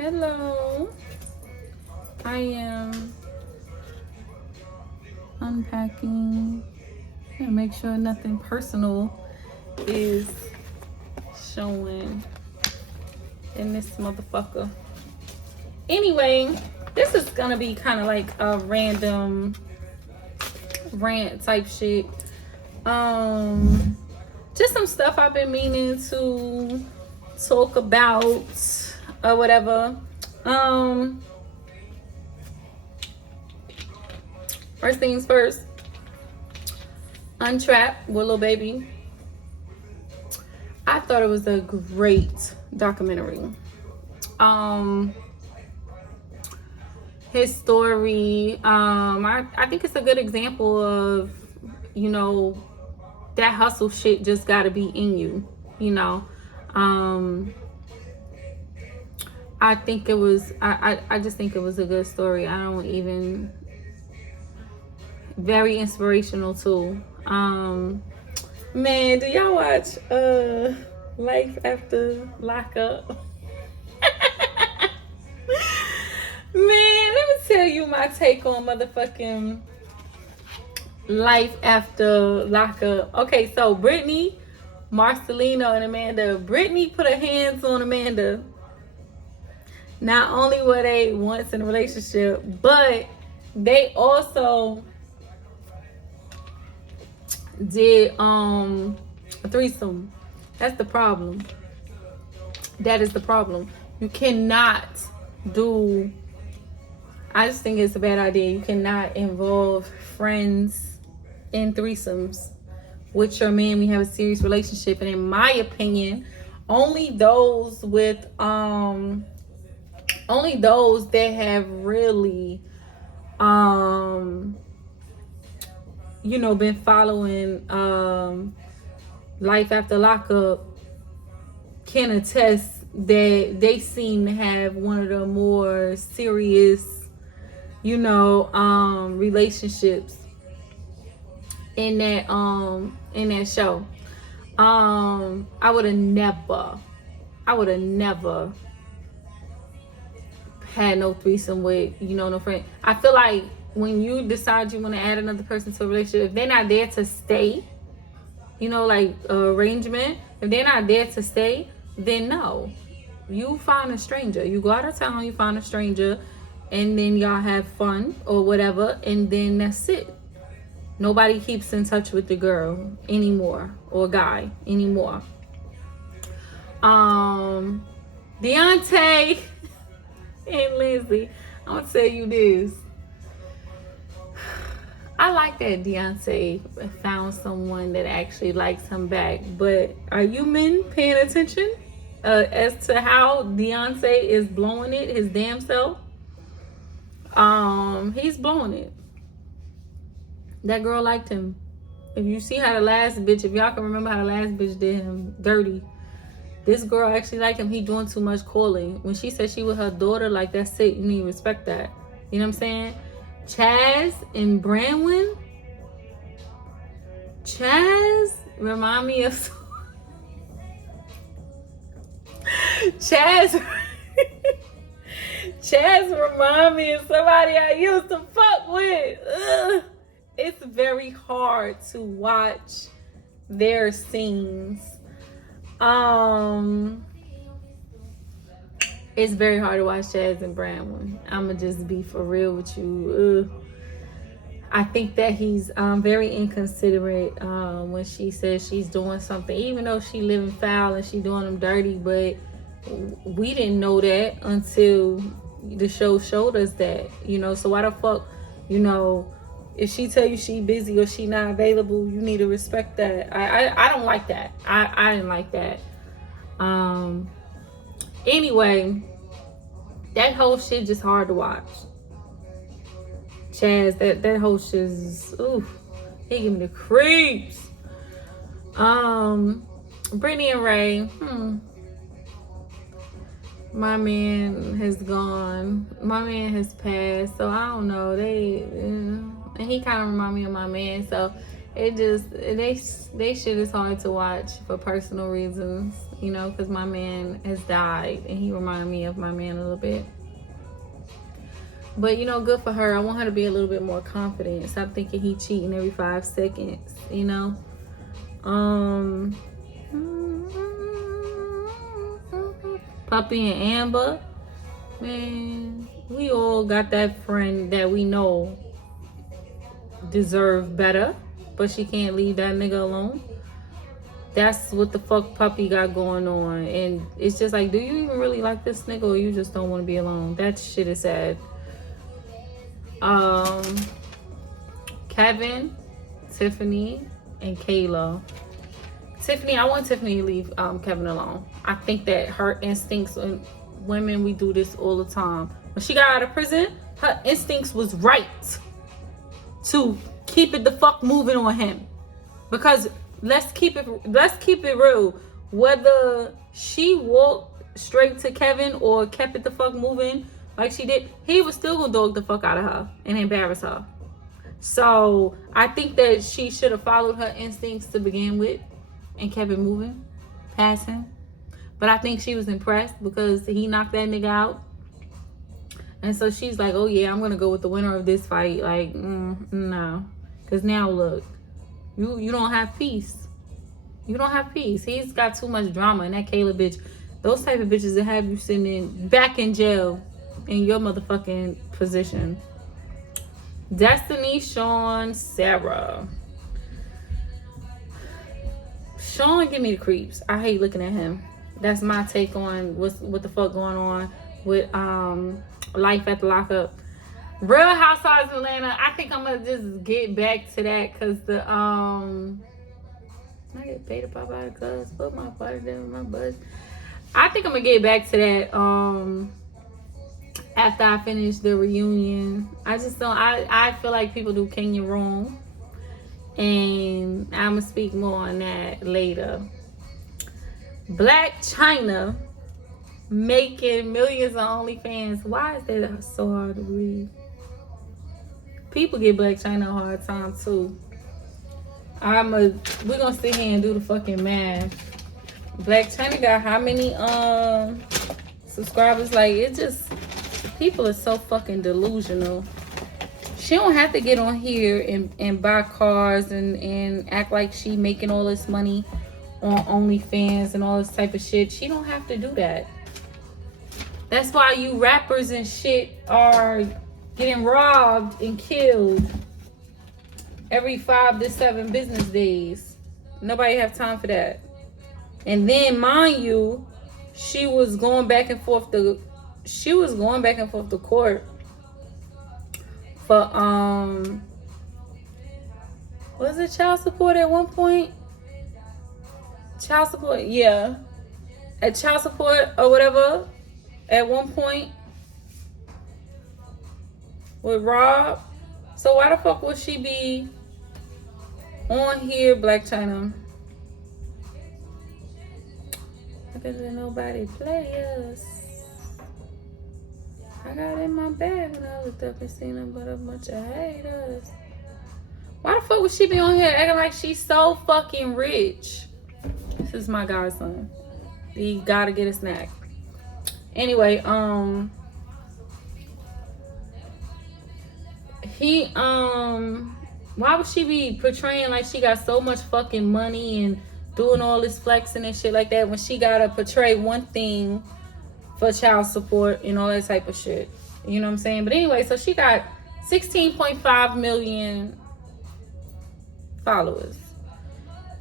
Hello. I am unpacking and make sure nothing personal is showing in this motherfucker. Anyway, this is gonna be kind of like a random rant type shit. Just some stuff I've been meaning to talk about or whatever. First things first, Untrapped with Lil Baby. I thought it was a great documentary. His story, I think it's a good example of, that hustle shit just gotta be in you, I think it was, I just think it was a good story. Very inspirational too. Man, do y'all watch Life After Lockup? Man, let me tell you my take on motherfucking Life After Lockup. Okay, so Brittany, Marcelino, and Amanda. Brittany put her hands on Amanda. Not only were they once in a relationship, but they also did a threesome. That's the problem. That is the problem. You cannot do, I just think it's a bad idea. You cannot involve friends in threesomes with your man when you have a serious relationship. And in my opinion, only those that have really been following Life After Lockup can attest that they seem to have one of the more serious relationships in that show. I would have never had no threesome with no friend. I feel like when you decide you want to add another person to a relationship, if they're not there to stay, like arrangement, if they're not there to stay, then no. You find a stranger. You go out of town, you find a stranger, and then y'all have fun or whatever, and then that's it. Nobody keeps in touch with the girl anymore or guy anymore. Deontay and Lindsay, I'm gonna tell you this. I like that Deontay found someone that actually likes him back, but are you men paying attention as to how Deontay is blowing it his damn self? He's blowing it. That girl liked him. If you see how the last bitch, if y'all can remember how the last bitch did him dirty, this girl actually liked him. He doing too much calling. When she said she was her daughter, like, that's it. You need to respect that. You know what I'm saying? Chaz and Branwyn. Chaz remind me of Chaz remind me of somebody I used to fuck with. Ugh. It's very hard to watch their scenes. It's very hard to watch Chaz and Branwyn. I'ma just be for real with you. I think that he's very inconsiderate when she says she's doing something, even though she living foul and she doing them dirty. But we didn't know that until the show showed us that. So why the fuck, if she tell you she busy or she not available, you need to respect that. I don't like that. I didn't like that. Anyway, that whole shit just hard to watch. Chaz, that whole shit is, oof, he give me the creeps. Brittany and Ray, my man has gone. My man has passed, so I don't know. And he kind of remind me of my man, so It just they shit is hard to watch for personal reasons, you know, because my man has died and he reminded me of my man a little bit. But you know, good for her. I want her to be a little bit more confident. Stop thinking he cheating every 5 seconds, you know. Puppy and Amber, man, we all got that friend that we know deserve better, but she can't leave that nigga alone. That's what the fuck Puppy got going on. And it's just like, do you even really like this nigga, or you just don't want to be alone? That shit is sad. Kevin, Tiffany, and Kayla. Tiffany, I want Tiffany to leave Kevin alone. I think that her instincts, and women, we do this all the time. When she got out of prison, her instincts was right to keep it the fuck moving on him. Because let's keep it real. Whether she walked straight to Kevin or kept it the fuck moving like she did, he was still gonna dog the fuck out of her and embarrass her. So I think that she should have followed her instincts to begin with and kept it moving past him. But I think she was impressed because he knocked that nigga out. And so she's like, oh yeah, I'm gonna go with the winner of this fight. Like, no. Because now look, you don't have peace. You don't have peace. He's got too much drama. And that Kayla bitch, those type of bitches that have you sitting back in jail in your motherfucking position. Destiny, Sean, Sarah. Sean give me the creeps. I hate looking at him. That's my take on what the fuck going on with life at the Lockup. Real Housewives of Atlanta. I think I'm gonna just get back to that because the I get paid to pop out of clubs, put my butter down in my butt. I think I'm gonna get back to that after I finish the reunion. I just don't. I feel like people do Kenya wrong. And I'm going to speak more on that later. Blac Chyna making millions on OnlyFans. Why is that so hard to believe? People give Blac Chyna a hard time too. We're going to sit here and do the fucking math. Blac Chyna got how many subscribers? Like, it just, people are so fucking delusional. She don't have to get on here and buy cars and act like she making all this money on OnlyFans and all this type of shit. She don't have to do that. That's why you rappers and shit are getting robbed and killed every 5 to 7 business days. Nobody have time for that. And then, mind you, she was going back and forth to court for was it child support at one point? Child support, yeah. At child support or whatever at one point with Rob. So why the fuck would she be on here, Blac Chyna? Because there's nobody play us. I got it in my bag when I looked up and seen them, but a bunch of haters. Why the fuck would she be on here acting like she's so fucking rich? This is my godson. He gotta get a snack. Anyway, why would she be portraying like she got so much fucking money and doing all this flexing and shit like that when she gotta portray one thing for child support and all that type of shit? You know what I'm saying? But anyway, so she got 16.5 million followers.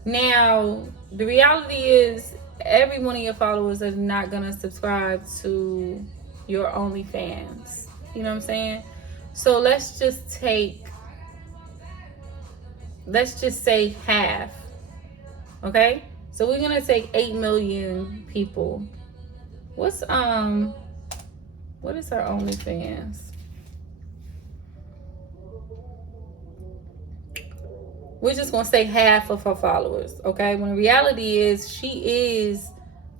Now, the reality is every one of your followers are not gonna subscribe to your OnlyFans. You know what I'm saying? So let's just say half. Okay? So we're gonna take 8 million people. What is her OnlyFans? We're just gonna say half of her followers, okay? When the reality is she is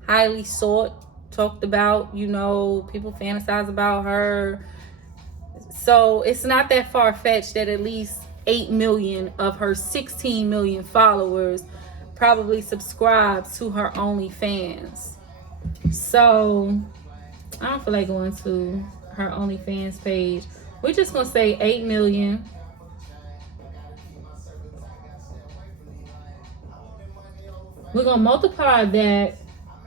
highly sought, talked about, you know, people fantasize about her. So it's not that far-fetched that at least 8 million of her 16 million followers probably subscribe to her OnlyFans. So I don't feel like going to her OnlyFans page. We're just gonna say 8 million. We're gonna multiply that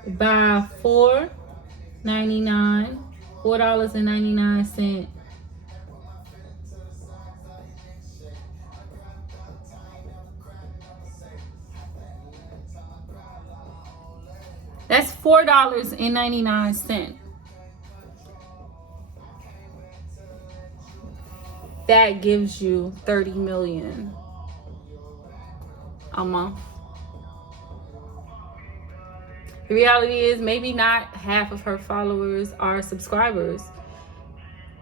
by $4.99. That's $4.99. That gives you 30 million a month. The reality is maybe not half of her followers are subscribers.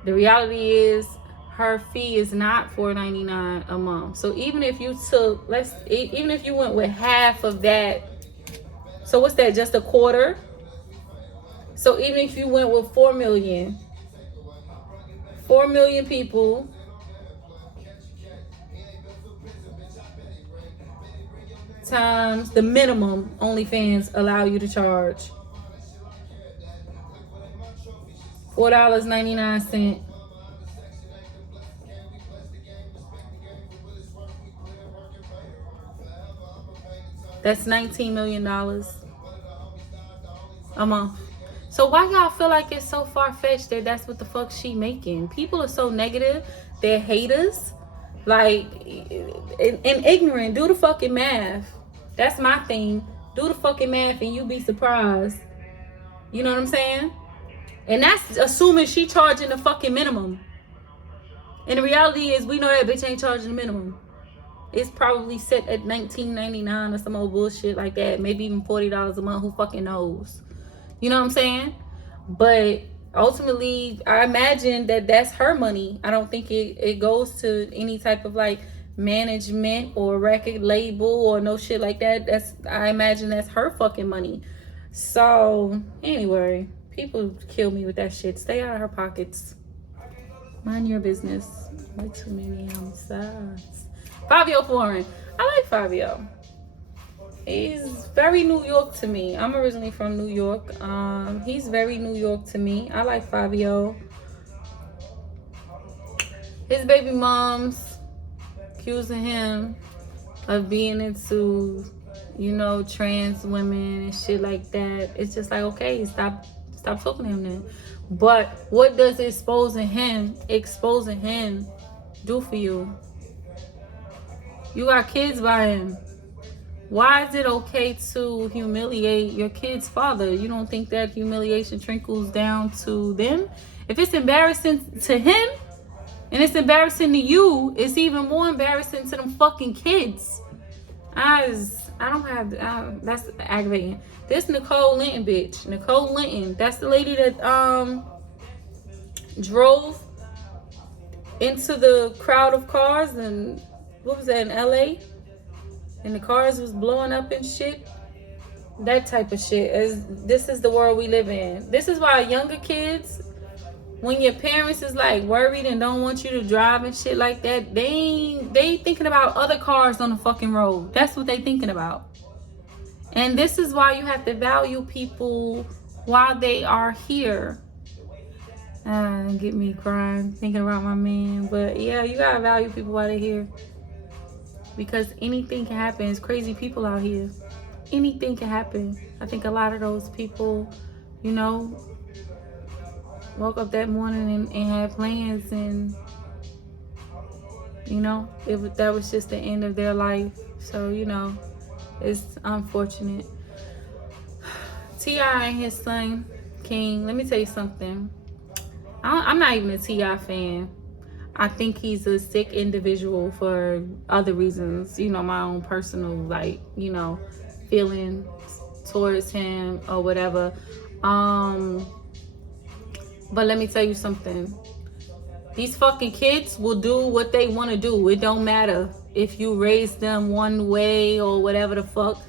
The reality is her fee is not $4.99 a month. So even if you took, even if you went with half of that, so what's that, just a quarter? So even if you went with 4 million people, times the minimum OnlyFans allow you to charge, $4.99. That's $19 million a month. So why y'all feel like it's so far-fetched that that's what the fuck she making? People are so negative. They're haters. Like, and ignorant. Do the fucking math. That's my thing. Do the fucking math and you be surprised. You know what I'm saying? And that's assuming she charging the fucking minimum. And the reality is we know that bitch ain't charging the minimum. It's probably set at $19.99 or some old bullshit like that. Maybe even $40 a month. Who fucking knows? You know what I'm saying? But ultimately, I imagine that that's her money. I don't think it goes to any type of like management or record label or no shit like that. I imagine that's her fucking money. So anyway, people kill me with that shit. Stay out of her pockets. Mind your business. Way too many sides. Fabio Foreign. I like Fabio. He's very New York to me. I'm originally from New York. He's very New York to me. I like Fabio. His baby moms accusing him of being into, you know, trans women and shit like that. It's just like, okay, stop talking to him then. But what does exposing him do for you? You got kids by him. Why is it okay to humiliate your kid's father? You don't think that humiliation trickles down to them? If it's embarrassing to him and it's embarrassing to you, it's even more embarrassing to them fucking kids. That's aggravating. This Nicole Linton bitch. Nicole Linton. That's the lady that drove into the crowd of cars and what was that, in LA? And the cars was blowing up and shit. That type of shit. This is the world we live in. This is why younger kids, when your parents is like worried and don't want you to drive and shit like that, they thinking about other cars on the fucking road. That's what they thinking about. And this is why you have to value people while they are here. Get me crying thinking about my man. But yeah, you gotta value people while they're here. Because anything can happen. It's crazy people out here. Anything can happen. I think a lot of those people, you know, woke up that morning and had plans, and you know, that was just the end of their life. So, you know, it's unfortunate. T.I. and his son King, let me tell you something. I'm not even a T.I. fan. I think he's a sick individual for other reasons, you know, my own personal, like, you know, feelings towards him or whatever. But let me tell you something. These fucking kids will do what they want to do. It don't matter if you raise them one way or whatever the fuck.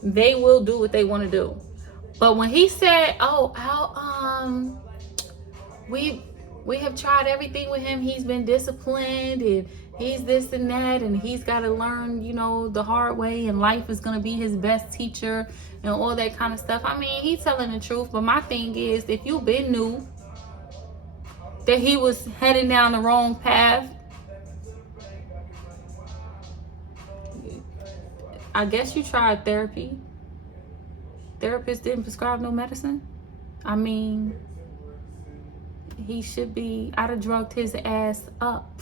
They will do what they want to do. But when he said, We have tried everything with him. He's been disciplined and he's this and that, and he's got to learn, you know, the hard way, and life is going to be his best teacher and all that kind of stuff. I mean, he's telling the truth, but my thing is, if you've been knew that he was heading down the wrong path, I guess you tried therapy. Therapist didn't prescribe no medicine. I mean, he should be, I'd have drugged his ass up.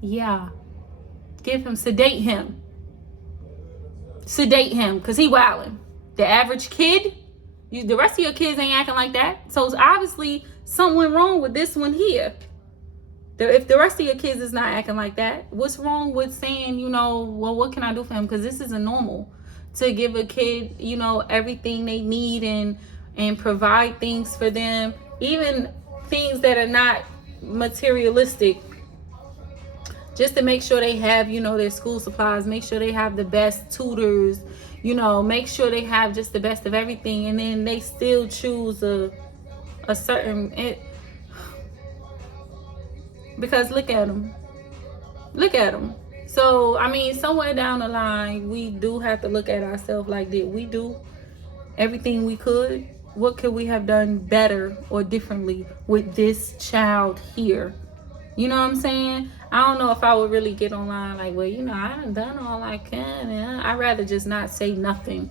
Yeah. Sedate him. Sedate him, because he wilding. The average kid, the rest of your kids ain't acting like that. So it's obviously something wrong with this one here. If the rest of your kids is not acting like that, what's wrong with saying, you know, well, what can I do for him? Because this isn't normal to give a kid, you know, everything they need and provide things for them, even things that are not materialistic, just to make sure they have, you know, their school supplies, make sure they have the best tutors, you know, make sure they have just the best of everything, and then they still choose a certain because look at them. So I mean, somewhere down the line, we do have to look at ourselves like, did we do everything we could? What could we have done better or differently with this child here? You know what I'm saying? I don't know if I would really get online like, well, you know, I done all I can. I'd rather just not say nothing.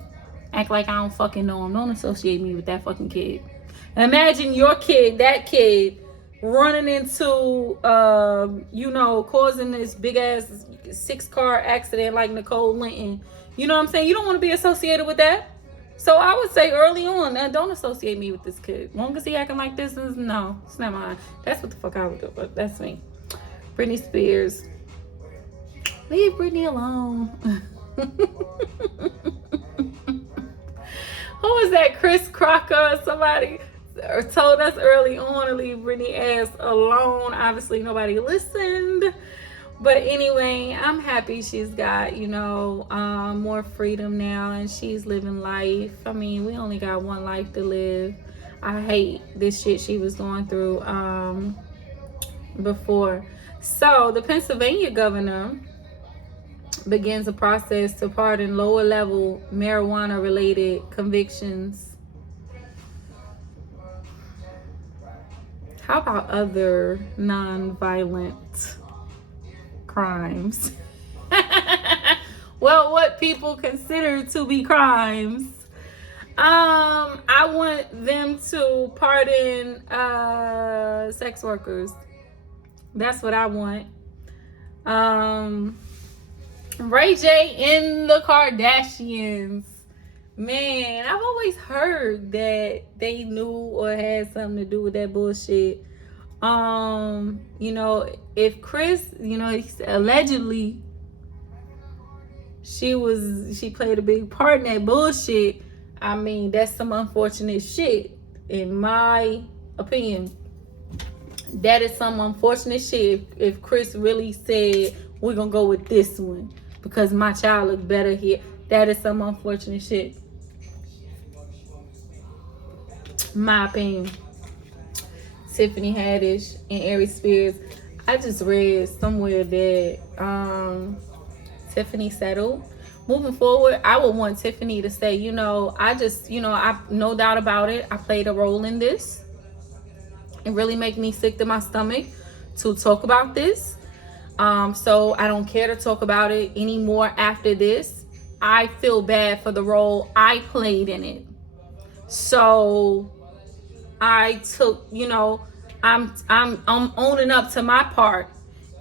Act like I don't fucking know him. Don't associate me with that fucking kid. Imagine your kid, that kid, running into, you know, causing this big ass 6-car accident like Nicole Linton. You know what I'm saying? You don't want to be associated with that. So I would say early on, don't associate me with this kid. Long as he acting like this, no, it's not mine. That's what the fuck I would do, but that's me. Britney Spears. Leave Britney alone. Who was that? Chris Crocker? Somebody told us early on to leave Britney ass alone. Obviously, nobody listened. But anyway, I'm happy she's got, you know, more freedom now, and she's living life. I mean, we only got one life to live. I hate this shit she was going through before. So the Pennsylvania governor begins a process to pardon lower level marijuana related convictions. How about other non-violent crimes? Well, what people consider to be crimes. I want them to pardon sex workers. That's what I want. Ray J and the Kardashians. Man, I've always heard that they knew or had something to do with that bullshit. You know, if Chris, you know, allegedly she played a big part in that bullshit, I mean, that's some unfortunate shit. In my opinion, that is some unfortunate shit if Chris really said, we're gonna go with this one because my child look better here. That is some unfortunate shit. My opinion. Tiffany Haddish and Ari Spears. I just read somewhere that Tiffany settled. Moving forward, I would want Tiffany to say, you know, I no doubt about it, I played a role in this. It really made me sick to my stomach to talk about this. So I don't care to talk about it anymore after this. I feel bad for the role I played in it. So I took, you know, I'm owning up to my part,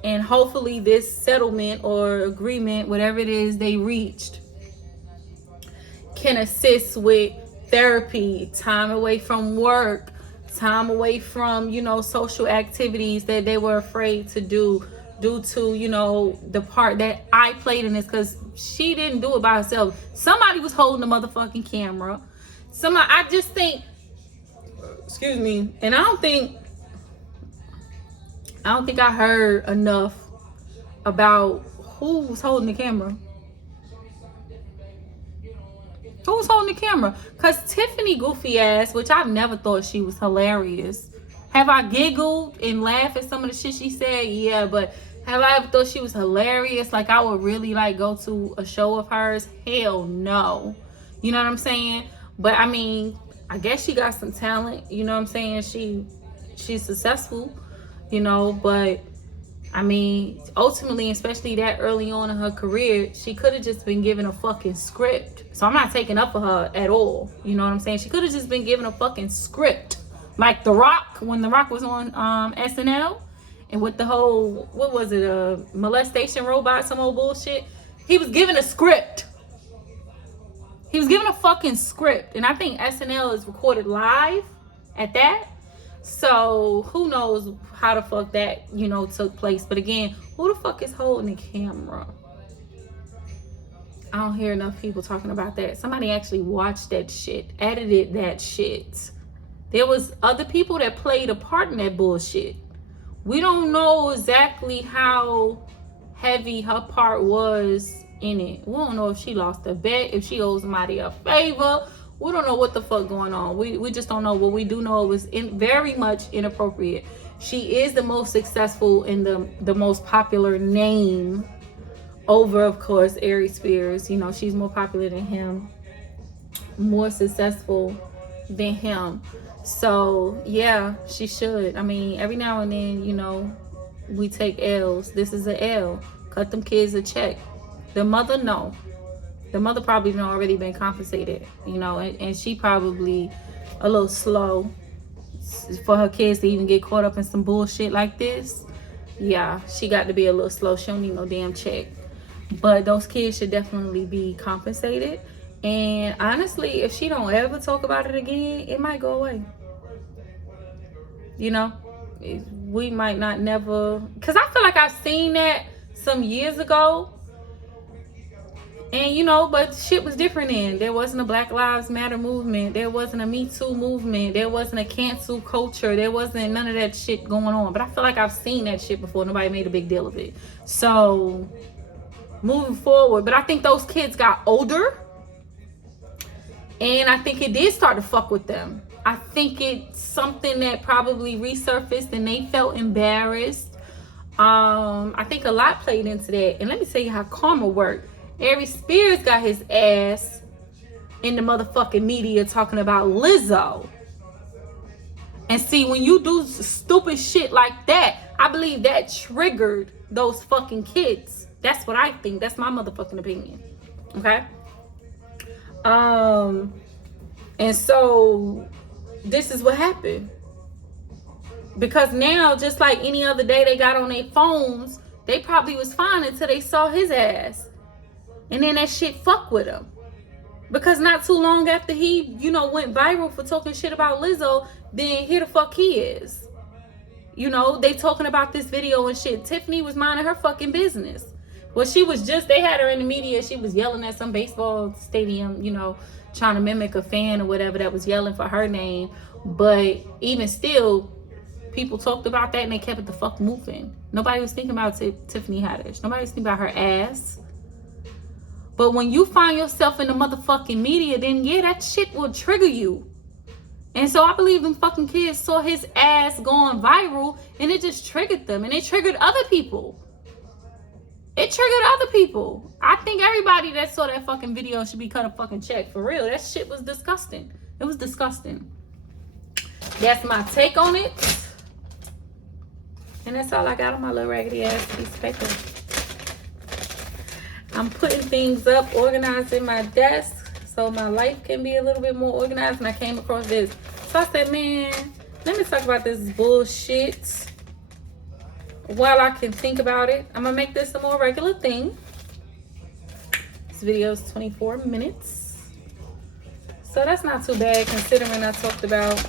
and hopefully this settlement or agreement, whatever it is they reached, can assist with therapy, time away from work, time away from, you know, social activities that they were afraid to do due to, you know, the part that I played in this, because she didn't do it by herself. Somebody was holding the motherfucking camera. I just think, excuse me, and I don't think I heard enough about who was holding the camera. Who was holding the camera? Because Tiffany goofy ass, which I've never thought she was hilarious. Have I giggled and laughed at some of the shit she said? Yeah, but have I ever thought she was hilarious? Like, I would really, like, go to a show of hers? Hell no. You know what I'm saying? But, I mean, I guess she got some talent. You know what I'm saying? She's successful, you know, but, I mean, ultimately, especially that early on in her career, she could have just been given a fucking script. So I'm not taking up for her at all. You know what I'm saying? She could have just been given a fucking script. Like The Rock, when The Rock was on SNL, and with the whole, what was it, molestation robot, some old bullshit. He was given a script. He was given a fucking script. And I think SNL is recorded live at that. So who knows how the fuck that, you know, took place. But again, who the fuck is holding the camera? I don't hear enough people talking about that. Somebody actually watched that shit, edited that shit. There was other people that played a part in that bullshit. We don't know exactly how heavy her part was in it. We don't know if she lost a bet, if she owes somebody a favor. We don't know what the fuck going on. We just don't know. What we do know, it was very much inappropriate. She is the most successful and the most popular name over, of course, Aries Spears. You know, she's more popular than him, more successful than him. So yeah, she should. I mean, every now and then, you know, we take L's. This is a L. Cut them kids a check. The mother, no. The mother probably done already been compensated, you know, and she probably a little slow for her kids to even get caught up in some bullshit like this. Yeah, she got to be a little slow. She don't need no damn check. But those kids should definitely be compensated. And honestly, if she don't ever talk about it again, it might go away. You know, we might not never, because I feel like I've seen that some years ago. And, you know, but shit was different then. There wasn't a Black Lives Matter movement. There wasn't a Me Too movement. There wasn't a cancel culture. There wasn't none of that shit going on. But I feel like I've seen that shit before. Nobody made a big deal of it. So, moving forward. But I think those kids got older. And I think it did start to fuck with them. I think it's something that probably resurfaced and they felt embarrassed. I think a lot played into that. And let me tell you how karma worked. Aries Spears got his ass in the motherfucking media talking about Lizzo. And see, when you do stupid shit like that, I believe that triggered those fucking kids. That's what I think. That's my motherfucking opinion. Okay? And so this is what happened. Because now, just like any other day they got on their phones, they probably was fine until they saw his ass. And then that shit fuck with him. Because not too long after he, you know, went viral for talking shit about Lizzo, then here the fuck he is. You know, they talking about this video and shit. Tiffany was minding her fucking business. Well, she was just, they had her in the media. She was yelling at some baseball stadium, you know, trying to mimic a fan or whatever that was yelling for her name. But even still, people talked about that and they kept it the fuck moving. Nobody was thinking about Tiffany Haddish. Nobody was thinking about her ass. But when you find yourself in the motherfucking media, then yeah, that shit will trigger you. And so I believe them fucking kids saw his ass going viral and it just triggered them. And it triggered other people. It triggered other people. I think everybody that saw that fucking video should be cut a fucking check. For real. That shit was disgusting. It was disgusting. That's my take on it. And that's all I got on my little raggedy ass piece of paper. I'm putting things up, organizing my desk so my life can be a little bit more organized. And I came across this. So I said, man, let me talk about this bullshit while I can think about it. I'm going to make this a more regular thing. This video is 24 minutes. So that's not too bad considering I talked about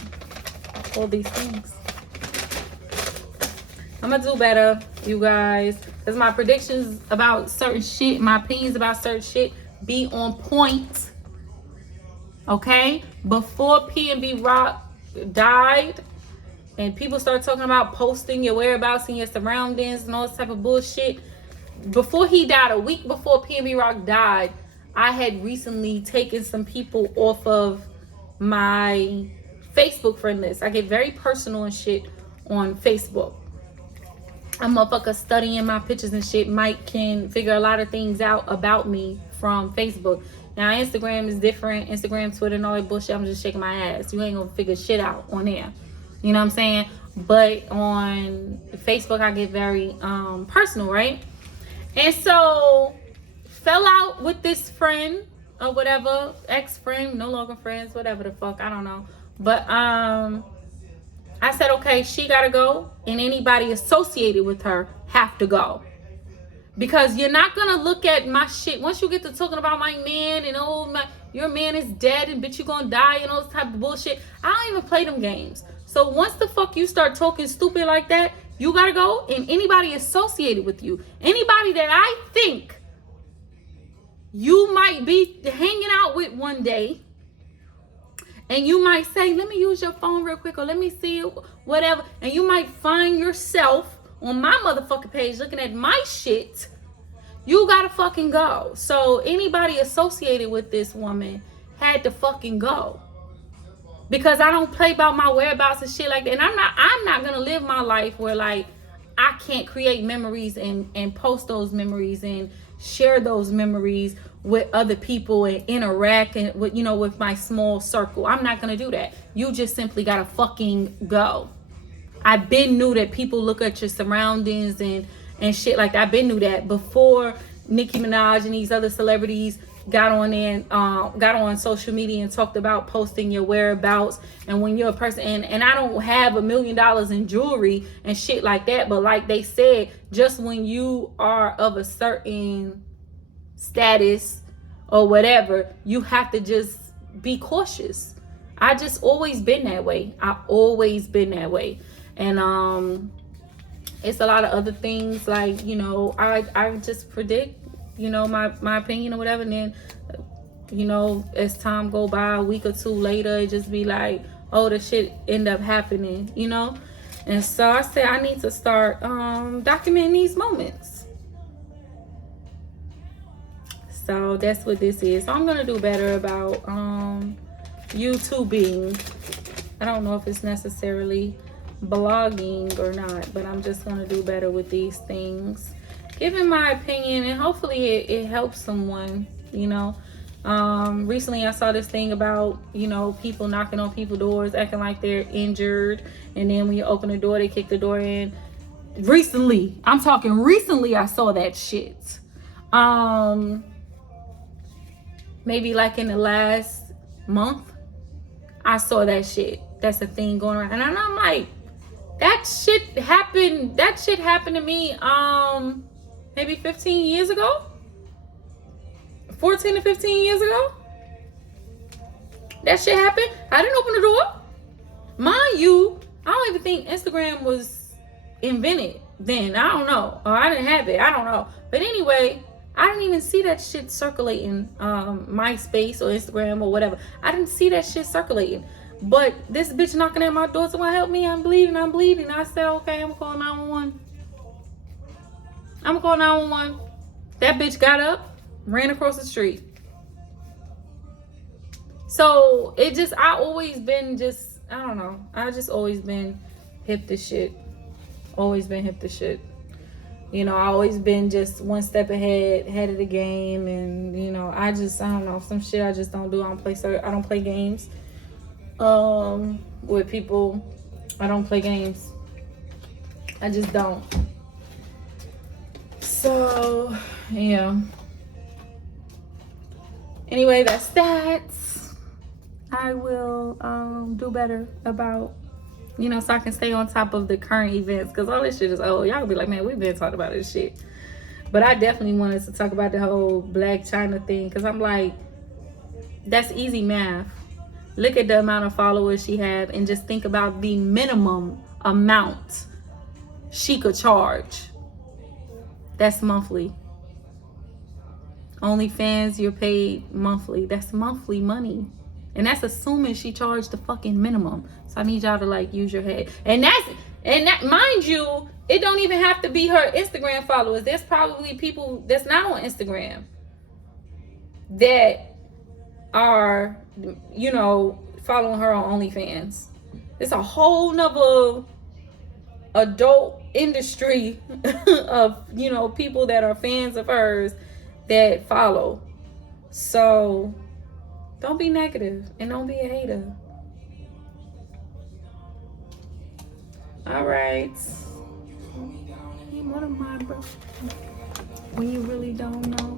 all these things. I'm going to do better, you guys. Because my predictions about certain shit, my opinions about certain shit be on point. Okay? Before P&B Rock died, and people start talking about posting your whereabouts and your surroundings and all this type of bullshit. Before he died, a week before P&B Rock died, I had recently taken some people off of my Facebook friend list. I get very personal and shit on Facebook. A motherfucker studying my pictures and shit can figure a lot of things out about me from Facebook. Now, Instagram is different. Instagram, Twitter, and all that bullshit, I'm just shaking my ass. You ain't gonna figure shit out on there. You know what I'm saying? But on Facebook, I get very personal, right? And so, fell out with this friend or whatever, ex-friend, no longer friends, whatever the fuck, I don't know. But I said, okay, she gotta go, and anybody associated with her have to go. Because you're not gonna look at my shit once you get to talking about my man and your man is dead and bitch you gonna die and all this type of bullshit. I don't even play them games. So once the fuck you start talking stupid like that, you gotta go. And anybody associated with you, anybody that I think you might be hanging out with one day, and you might say, let me use your phone real quick, or let me see it, whatever. And you might find yourself on my motherfucking page looking at my shit. You gotta fucking go. So anybody associated with this woman had to fucking go. Because I don't play about my whereabouts and shit like that. And I'm not gonna live my life where like I can't create memories and post those memories and share those memories with other people and interact and with my small circle. I'm not gonna do that. You just simply gotta fucking go. I've been knew that people look at your surroundings and shit like that. I've been knew that before Nicki Minaj and these other celebrities got on there, got on social media and talked about posting your whereabouts. And when you're a person, and I don't have $1 million in jewelry and shit like that, but like they said, just when you are of a certain status or whatever, you have to just be cautious. I just always been that way. I always been that way. And it's a lot of other things like, I just predict, my opinion or whatever. And then, as time go by, a week or two later, it just be like, oh, the shit end up happening, And so I said I need to start documenting these moments. So that's what this is. So I'm going to do better about YouTubing. I don't know if it's necessarily blogging or not, but I'm just going to do better with these things, giving my opinion, and hopefully it helps someone. Recently I saw this thing about people knocking on people's doors acting like they're injured, and then when you open the door they kick the door in. I'm talking recently I saw that shit. Maybe like in the last month I saw that shit. That's a thing going around, and I'm like, that shit happened to me maybe 15 years ago, 14 to 15 years ago. That shit happened. I didn't open the door. Mind you, I don't even think Instagram was invented then. I don't know. Or I didn't have it. I don't know. But anyway, I didn't even see that shit circulating MySpace or Instagram or whatever. I didn't see that shit circulating. But this bitch knocking at my door, someone help me, I'm bleeding. I said, okay, I'm gonna call 911. That bitch got up, ran across the street. So I always been I don't know. I just always been hip to shit. Always been hip to shit. I always been just one step ahead of the game. And, I don't know, some shit I just don't do. I don't play games. With people. I don't play games. I just don't. So yeah, anyway, that's that. I will do better about so I can stay on top of the current events, because all this shit is old. Y'all be like, man, we've been talking about this shit. But I definitely wanted to talk about the whole Blac Chyna thing, because I'm like, that's easy math. Look at the amount of followers she have and just think about the minimum amount she could charge. That's monthly. OnlyFans, you're paid monthly. That's monthly money. And that's assuming she charged the fucking minimum. So I need y'all to like use your head. And that mind you, it don't even have to be her Instagram followers. There's probably people that's not on Instagram that are, following her on OnlyFans. It's a whole nother adult industry of, you know, people that are fans of hers that follow. So don't be negative and don't be a hater. All right. What am I, bro? When you really don't know.